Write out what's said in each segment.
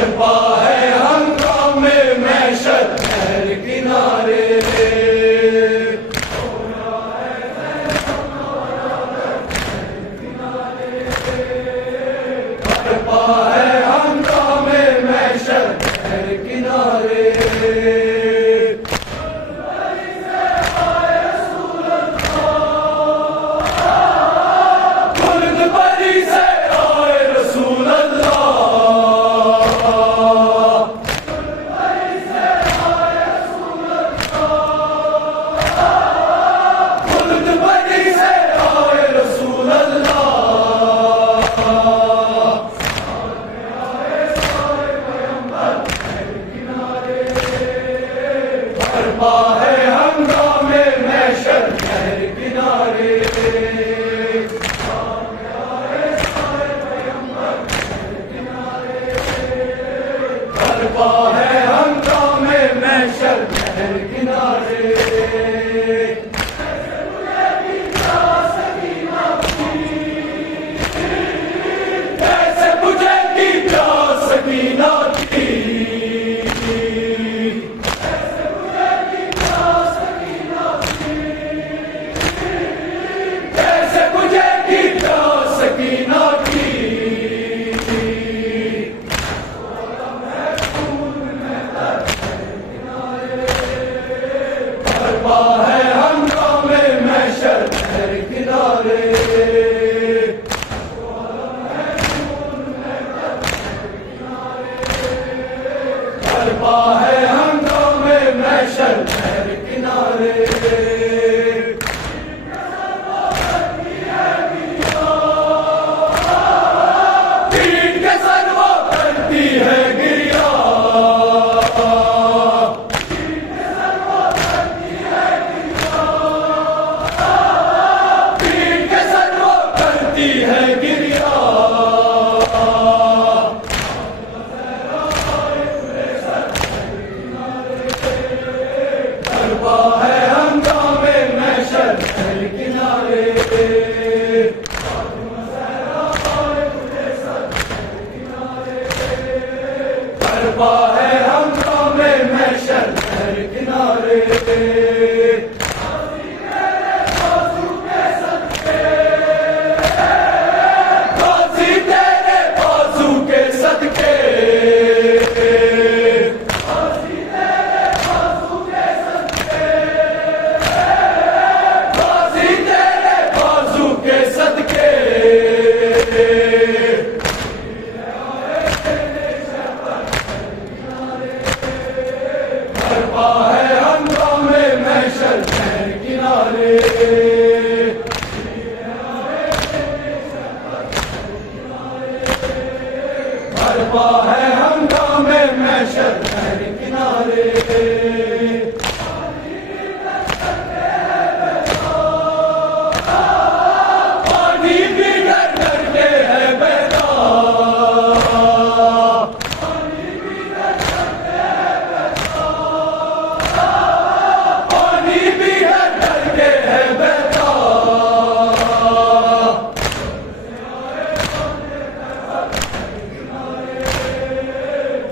برپا ہے ہنگام محشر نہر کنارے برپا ہے ہنگام محشر نہر کنارے برپا ہے ہنگام محشر نہر کنارے برپا ہے ہنگام محشر نہر کنارے کیسے بجھے گی پیاس سکینہ کی برپا ہے ہنگام محشر نہر کنارے برپا ہے ہنگام محشر نہر کنارے پیٹ کے سر وہ کرتی ہے گریا ہے گریا برپا ہے ہنگام محشر نہر کنارے برپا ہے ہنگام محشر نہر کنارے برپا ہے ہنگام محشر نہر کنارے برپا ہے ہنگام محشر نہر کنارے پانی بھی ڈر ڈر کے ہے بیدار پانی بھی ڈر ڈر کے ہے بیدار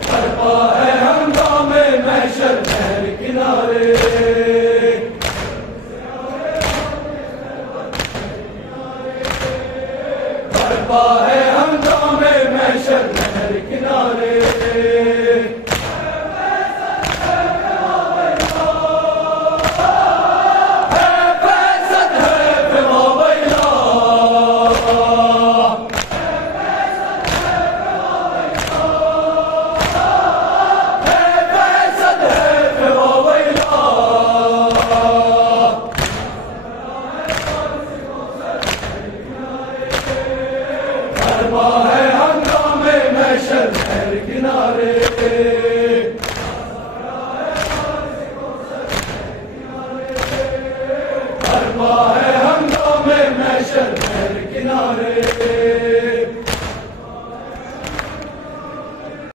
برپا ہے ہنگام محشر نہر کنارے برپا ہے ہنگام محشر نہر کنارے برپا ہے ہنگام محشر نہر کنارے برپا